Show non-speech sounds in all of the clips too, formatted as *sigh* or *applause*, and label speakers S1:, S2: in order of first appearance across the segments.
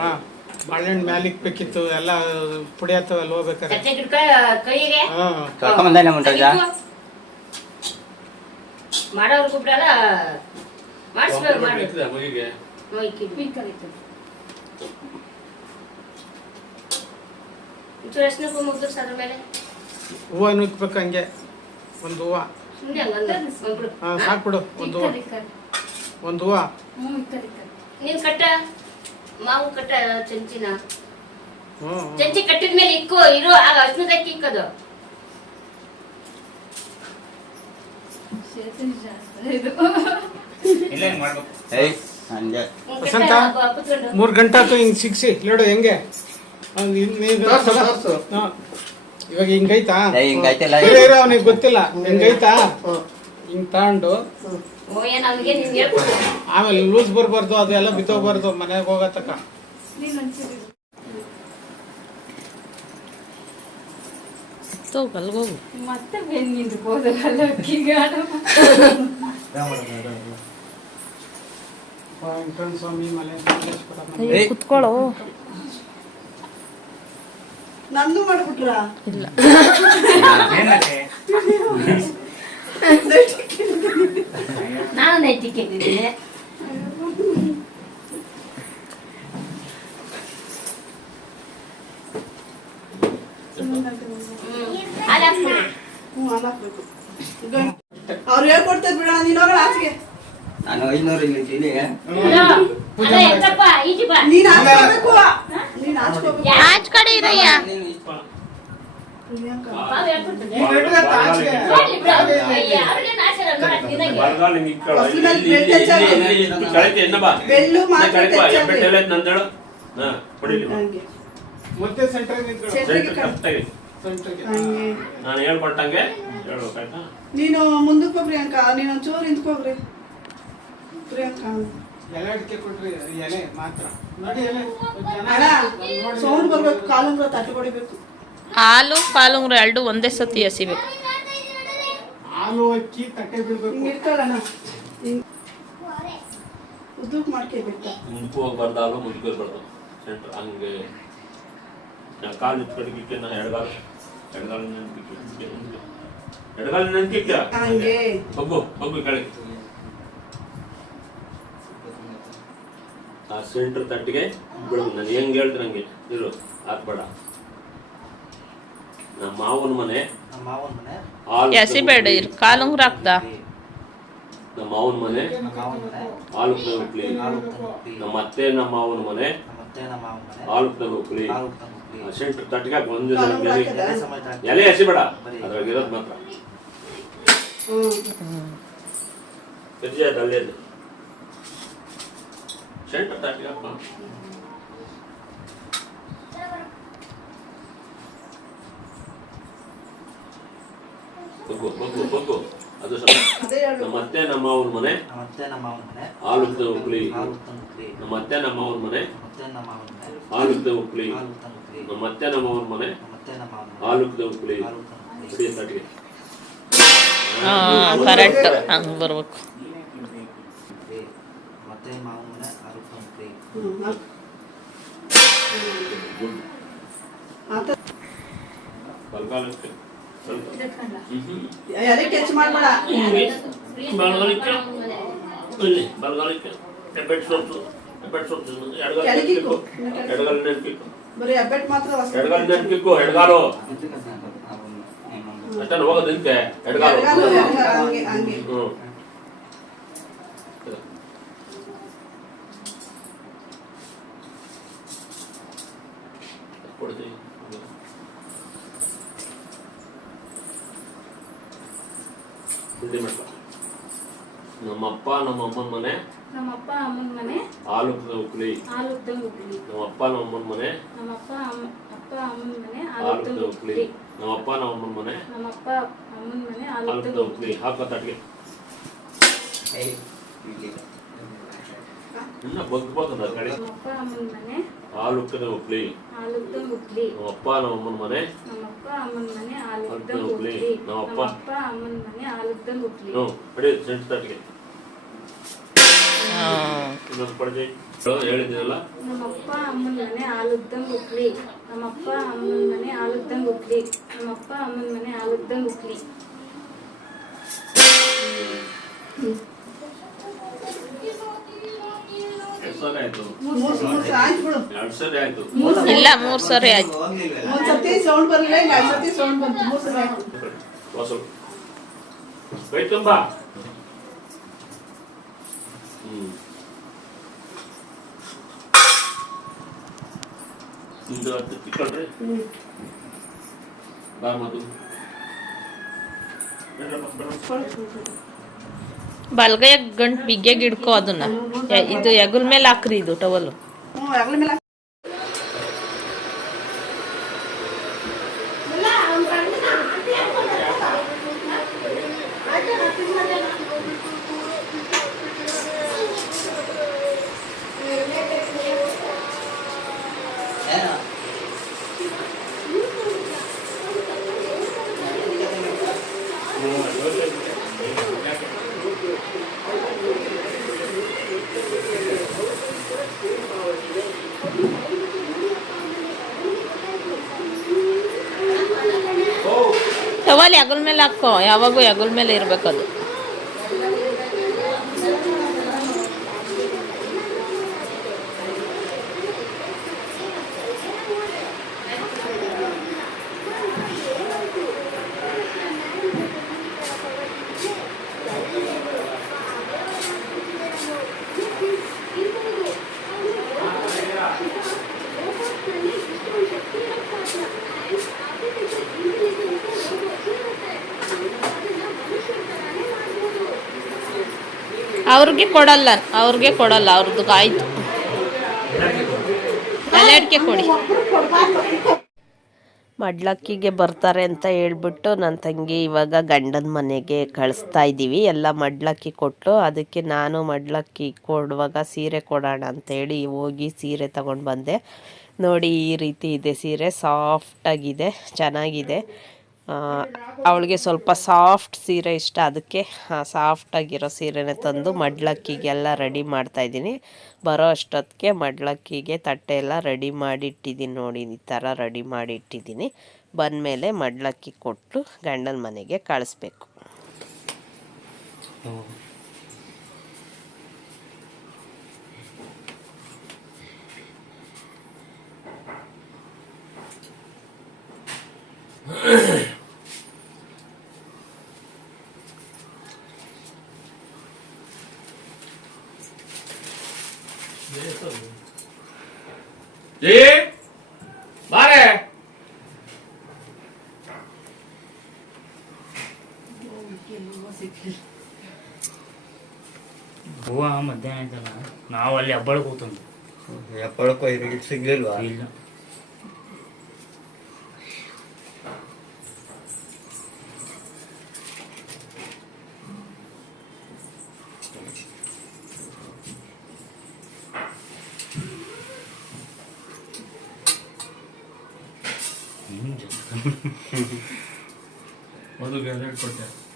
S1: ಹಾ ಬಾಳೆಹಣ್ಣು ಮ್ಯಾಲಿಕ್ ಬೇಕಿತ್ತು ಎಲ್ಲ ಪುಡಿ ಅಲ್ಲಿ ಹೋಗ್ಬೇಕಾದ್ರೆ.
S2: ಮಾಡೋರ್ಗು ಬಿಡಲ್ಲ ಮಾಡಿಸ್ಬೇಕು ಮಾಡಿ ಅದ್ರ ಮೇಲೆ.
S1: ಹೂವು ನುಗ್ಬೇಕು ಹಂಗೆ. ಒಂದು ಹೂವು.
S2: ಸುಮ್ಮನೆ.
S1: ಹಾ ಸಾಕ್ಬಿಡು ಒಂದು ಹೂವು. ಒಂದು ಹೂವು.
S2: ನೀನ್ ಕಟ್ಟ. ಮಾವು ಕಟ್ಟ ಚಂಚಿನ. ಚಂಚಿ ಕಟ್ಟಿದ ಮೇಲೆ ಇಕ್ಕು ಇರು ಆಗ ಅರ್ಶನದಕ್ಕೆ ಇಕ್ಕದು.
S1: ವಸಂತ? ಮೂರು ಗಂಟೆ ಆಯ್ತು ಹಿಂಗೆ? ಸಿಕ್ಸಿ ನೋಡು ಹೆಂಗೆ. ಇವಾಗ ಹಿಂಗೈತಾ? ಇರೋ ಅವನಿಗೆ ಗೊತ್ತಿಲ್ಲ. ಹಿಂಗೈತಾ? ಹಿಂಗ್ ತಗೊಂಡು ಆಮೇಲೆ ಲೂಸ್ ಬರ್ಬಾರ್ದು ಅದೆಲ್ಲ ಬಿತ್ತೋಗ್ಬಾರ್ದು ಮನೆಗೆ ಹೋಗತ್ತಕ
S3: ಮತ್ತೆ ಬೆನ್ನಿಂದು ಹೋದಲ್ಲ
S4: ಕುತ್ಕೊಳ್ಳೋ.
S5: ನಂದು ಮಾಡ್ಬಿಟ್ರ? *laughs*
S2: ನಾನು *laughs* ನೈತಿಕೆ ಇದ್ದೀನಿ ಹಾಲು ಹಾಕ್ಬಿಡು.
S5: ಹ್ಞೂ ಹಾಕ್ಬೇಕು ಅವ್ರು ಹೇಳ್ಕೊಡ್ತಾರೆ ಬಿಡ ನೀನ್ ಹೋಗಲ್ಲ ಆಚೆಗೆ
S6: ನಾನು ಐನೂರು ಇಲ್ಲಿ ಇಲ್ಲಿ
S2: ಅಲೋ, ಅಲೋ, ಎಂತಪ್ಪ, ಈಚೆ ಬಾ.
S5: ನೀನ್ ಹಾಚ್ಕೋಬೇಕು ನೀನ್ ಹಾಚ್ಕೋಬೇಕು
S4: ಆಚ್ ಕಡೆ ಇರಯ್ಯ
S1: ಮತ್ತೆ ಸೆಂಟ್ರ್
S7: ನಾನು ಹೇಳ್ಕೊಟ್ಟಂಗೆ ಹೇಳ್ಬೇಕಾಯ್ತಾ
S5: ನೀನು ಮುಂದಕ್ಕೆ ಪ್ರಿಯಾಂಕ ನೀನು ಒಂಚೂರು ನಿಂತ್ಕೋಗ್ರಿ ಹೋಗ್ರಿ
S1: ಎಲೆ ಮಾತ್ರ
S5: ಸೌಂಡ್ ಬರ್ಬೇಕು ಕಾಲಂದ್ರ ತಟ್ಟೆ ಹೊಡಿಬೇಕು
S4: ಹಾಲು ಪಾಲು ಎರಡು ಒಂದೇ ಸತಿ ಎಸಿಬೇಕು.
S1: ಹಾಲು ಅಕ್ಕಿ ತಟ್ಟೆ
S5: ಬಿಡಬೇಕು. ಉದ್ದಕ್ಕೆ ಮಾಡ್ಕೋಬೇಕು
S7: ಮುಂದಕ್ಕೂ ಹೋಗ್ಬಾರ್ದು ಮುಂದಕ್ಕೆ ಸೆಂಟ್ರ್ ಹಂಗೆ. ನಾ ಕಾಲು ಇಟ್ಕೊಂಡಿಕ್ಕೆ ನಾ ಎಡಗಾಲ ಎಡಗಾಲ ನೆನ್ಪಿಕ್ಕೆ ಎಡಗಾಲ ನೆನ್ಪಿಕ್ಕ
S5: ಹಂಗೆ.
S7: ಬಗ್ಗು ಬಗ್ಗು ಕೆಳಗೆ ಆ ಸೆಂಟ್ರ್ ತಟ್ಟಿಗೆ ಬಿಡು ನಾನು ಹೆಂಗ್ ಹೇಳ್ತೀನಿ ಹಂಗೆ ಇರು ಹಾಕ್ಬೇಡ. ನಮ್ಮ ಮಾವನ ಮನೆ. ಹಾಲು
S4: ಎಸಿಬೇಡ ಇರ್. ಕಾಲುಂಗ್ರ ಹಾಕ್ದ
S7: ನಮ್ಮ ಮಾವನ ಮನೆ. ಹಾಲು ಉಪ್ಲಿ ನಮ್ಮ ಅತ್ತೆ ನಮ್ಮ ಮಾವನ ಮನೆ. ಹಾಲು ಎಲೆ ಅದ್ರಾಗ ಇರೋದು ಮಾತ್ರ.
S5: ಹ್ಞೂ
S7: ಹೆಜ್ಜೆ ಅದು ಅಲ್ಲೇ ಇದೆ ಸೆಂಟ್ರ್ ಬಗ್ಗು ಬಗ್ಗು ಬಗ್ಗು ಅದು ಸ್ವಲ್ಪ
S5: ಅದೇ ಹೇಳ್ಬೇಕು
S7: ನಮ್ಮ ಅತ್ತೆ ನಮ್ಮ ಅವ್ರ ಮನೆ. ಆಲುಕ್ತ ಉಕ್ಲಿ ನಮ್ಮ ಅತ್ತೆ ನಮ್ಮ ಅವ್ರ ಮನೆ. ಆಲುಕ್ತ ಉಕ್ಲಿ ನಮ್ಮ ಅತ್ತೆ ನಮ್ಮ ಅವ್ರ ಮನೆ. ಆಲುಕ್ತ
S4: ಉಕ್ಲಿ ಕರೆಕ್ಟ್ ಹಂಗ್ ಬರ್ಬೇಕು.
S5: ಹಾಕ್.
S7: ಗುಡ್
S5: ಆತ
S7: ಬಲ್ಗಾಲಕ್ಕೆ
S5: ಎದೆ ಟಚ್ ಮಾಡ್ಬೇಡ.
S7: ಬಲ್ಗಾಲಕ್ಕೆ ಇಲ್ಲಿ ಬಲ್ಗಾಲಕ್ಕೆ ಹೆಬ್ಬೆಟ್ ಸೊಪ್ಪು ಹೆಬ್ಬೆಟ್ ಸೊಪ್ಪು ಎಡಗಾಲ. ನೆನ್ಪಿಕ್ಕು ಎಡಗಾಲ ನೆನ್ಪಿಕ್ಕು
S5: ಬರೀ ಹೆಬ್ಬೆಟ್ ಮಾತ್ರ ಹೊಸ
S7: ಎಡಗಾಲ ನೆನ್ಪಿಕ್ಕು ಎಡಗಾಲು. ಅಷ್ಟನ್ನು ಹೋಗೋದಂತೆ ಎಡಗಾಲು,
S5: ಹಂಗೆ ಹಂಗೆ
S7: ಹ್ಞೂ ಕೊಡ್ತೀವಿ ತಿಂಡಿ ಮಾಡ್ಕೊ ನಮ್ಮಪ್ಪ ನಮ್ಮ ಅಮ್ಮನ ಮನೆ.
S3: ನಮ್ಮ ಅಪ್ಪ ಅಮ್ಮನ ಮನೆ.
S7: ಆಲುಕದ ಉಕ್ಲಿ
S3: ಹಾಲು ಉದ್ದಂಗೆ ನಮ್ಮ
S7: ಅಪ್ಪ ನಮ್ಮ ಅಮ್ಮನ ಮನೆ.
S3: ನಮ್ಮಪ್ಪ ಅಮ್ಮ ಅಪ್ಪ ಅಮ್ಮನ ಮನೆ ಹಾಲು
S7: ಉಪ್ಳಿ
S3: ನಮ್ಮ
S7: ಉಕ್ಲಿ ನಮ್ಮಪ್ಪ ನಮ್ಮ ಅಮ್ಮನ ಮನೆ.
S3: ನಮ್ಮಪ್ಪ ಅಮ್ಮನ ಮನೆ ಹಾಲು ಉಪ್ಳಿ
S7: ಉಕ್ಲಿ ಹಾಕೋ
S6: ಇಲ್ಲಿ
S7: ಇನ್ನ ಅಪ್ಪ ಕಡೆ
S3: ನಮ್ಮಪ್ಪ ಅಮ್ಮನ ಮನೆ.
S7: ಆಲುಕದ ಉಕ್ಲಿ
S3: ಹಾಲು ಉದ್ದಂಗೆ ನಮ್ಮ
S7: ಅಪ್ಪ ನಮ್ಮ ಅಮ್ಮನ ಮನೆ.
S3: ನಮ್ಮಪ್ಪ ಅಮ್ಮನ ಮನೆ ಹಾಲು
S7: ಹಾಲು ನಮ್ಮ
S3: ಅಪ್ಪ ಅಮ್ಮನ ಮನೆ ಉದ್ದಂಗೆ ಉಗ್ಲಿ
S7: ಹ್ಞೂ ಹೊಡಿ ಸೆಂಟ್ ತಟ್ಟಿಗೆ ಪಡ್ಜಿ
S3: ನಮ್ಮಪ್ಪ ಅಮ್ಮನ ಮನೆ ಹಾಲುದ್ದಂಗ್ ಉಕ್ಲಿ ನಮ್ಮಪ್ಪ ಅಮ್ಮನ ಮನೆ ಹಾಲುದ್ದಂಗ್ ಉಕ್ಲಿ ನಮ್ಮಪ್ಪ ಅಮ್ಮನ ಮನೆ ಹಾಲುದ್ದಂಗ್ ಉಕ್ಲಿ
S4: ಇಲ್ಲ ಮೂರ್ ಸರಿ ಆಯ್ತು.
S5: ಸೌಂಡ್ ಬರಲಿಲ್ಲ ಇಲ್ಲ ಸತಿ ಸೌಂಡ್ ಬಂತು. ಮೂರ್ ಸಲ ಆಯ್ತು.
S7: ಹೊಸ ಕೈ ತುಂಬ ಹ್ಮ್ ನಿಮ್ದು ಹತ್ತು ತಿಕ್ಕೊಳ್ರಿ ಬಾ ಮಧು
S4: ಬಲ್ಗೈ ಗಂಟ್ ಬಿಗ್ಗೆಗೆ ಹಿಡ್ಕೊ ಅದನ್ನ ಎ- ಇದು ಎಗುಲ್ ಮೇಲೆ ಹಾಕ್ರಿ ಇದು ಟವಲ್ ಎಗುಲ್ ಮೇಲೆ ಹಾಕೋ. ಯಾವಾಗೂ ಎಗುಲ್ ಮೇಲೆ ಇರ್ಬೇಕದು. ಅವ್ರಿಗೆ ಕೊಡಲ್ಲ ಅವ್ರಿಗೆ ಕೊಡಲ್ಲ, ಅವ್ರದ್ದು ಆಯ್ತು. ಎಲೆ ಕೊಡಿ. ಮಡ್ಲಕ್ಕಿಗೆ ಬರ್ತಾರೆ ಅಂತ ಹೇಳ್ಬಿಟ್ಟು ನನ್ನ ತಂಗಿ ಇವಾಗ ಗಂಡನ ಮನೆಗೆ ಕಳಿಸ್ತಾ ಇದ್ದೀವಿ ಎಲ್ಲ ಮಡ್ಲಕ್ಕಿ ಕೊಟ್ಟು ಅದಕ್ಕೆ ನಾನು ಮಡ್ಲಕ್ಕಿ ಕೊಡುವಾಗ ಸೀರೆ ಕೊಡೋಣ ಅಂತೇಳಿ ಹೋಗಿ ಸೀರೆ ತಗೊಂಡು ಬಂದೆ. ನೋಡಿ ಈ ರೀತಿ ಇದೆ ಸೀರೆ ಸಾಫ್ಟಾಗಿದೆ ಚೆನ್ನಾಗಿದೆ. ಅವಳಿಗೆ ಸ್ವಲ್ಪ ಸಾಫ್ಟ್ ಸೀರೆ ಇಷ್ಟ. ಅದಕ್ಕೆ ಸಾಫ್ಟಾಗಿರೋ ಸೀರೆನೇ ತಂದು ಮಡ್ಲಕ್ಕಿಗೆಲ್ಲ ರೆಡಿ ಮಾಡ್ತಾಯಿದ್ದೀನಿ ಬರೋ ಅಷ್ಟೊತ್ತಿಗೆ ಮಡ್ಲಕ್ಕಿಗೆ ತಟ್ಟೆ ಎಲ್ಲ ರೆಡಿ ಮಾಡಿ ಇಟ್ಟಿದ್ದೀನಿ ನೋಡಿ, ಈ ಥರ ರೆಡಿ ಮಾಡಿ ಇಟ್ಟಿದ್ದೀನಿ ಬಂದಮೇಲೆ ಮಡ್ಲಕ್ಕಿ ಕೊಟ್ಟು ಗಂಡನ ಮನೆಗೆ ಕಳಿಸ್ಬೇಕು.
S7: ಜೈ ಬಾರೆ
S8: ಹೂವ ಮಧ್ಯಾಹ್ನ ಆಯ್ತಲ್ಲ ನಾವು ಅಲ್ಲಿ ಹಬ್ಬಳಕ್ಕೆ ಹೋಗ್ತಂದು
S6: ಎಪ್ಪಳಕ್ಕೋ ಇರ್ಲಿಕ್ಕೆ ಸಿಗ್ಲಿಲ್ವಾ
S8: ಇಲ್ಲ *laughs* ಮದುವೆ ಎರಡು ಕೊಟ್ಟೆ.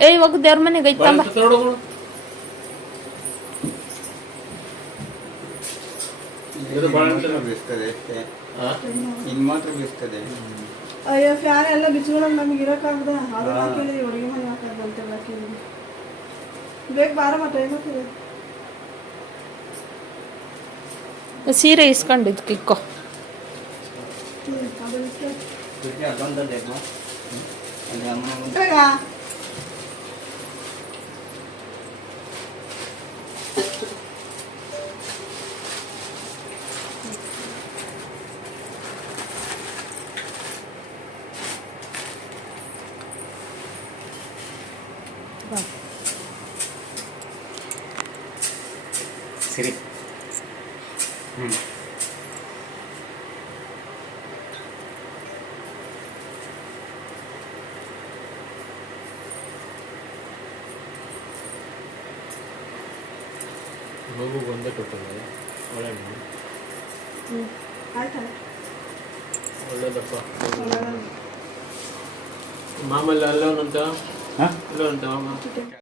S4: ಏ ಇವಾಗ ದೇವ್ರ ಮನೆಗೆ
S6: ಮಾತ್ರ ಬೀಸ್ತದೆ
S5: ಅಯ್ಯೋ ಫ್ಯಾನ್ ಎಲ್ಲ ಬಿಚ್ಕೊಳಕ್ ನಮ್ಗೆ ಇರೋಕ್ಕಾಗ್ದ? ಅದನ್ನ ಕೇಳಿದ್ವಿ ಹುಡುಗಿ ಮನೆ ಹಾಕೋದು ಅಂತೆಲ್ಲ ಕೇಳಿದ್ವಿ ಬೇಗ ಬಾರಮ್ಮ ಟೈಮ್ ಆಗ್ತದೆ
S9: ಸೀರೆ ಇಸ್ಕೊಂಡಿದ್ದು ಇಕ್ಕೋ
S5: ಹ್ಞೂ ಅದು ಇಷ್ಟೇ.
S6: ಬಿಟ್ಟು ಅದೊಂದಲ್ಲೇ ಅಮ್ಮ. ಅಲ್ಲಿ ಅಮ್ಮ
S5: ಬೇಗ
S7: ಮಗು ಒಂದೇ ಕೊಟ್ಟಿದೆ ಒಳ್ಳೆ
S5: ಹ್ಞೂ ಆಯ್ತಾ?
S7: ಒಳ್ಳೇದಪ್ಪ. ಮಾಮಲ್ಲಿ ಅಲ್ಲೋನಂತ?
S8: ಹಾಂ?
S7: ಅಲ್ಲೋನಂತ ಮಾಮ?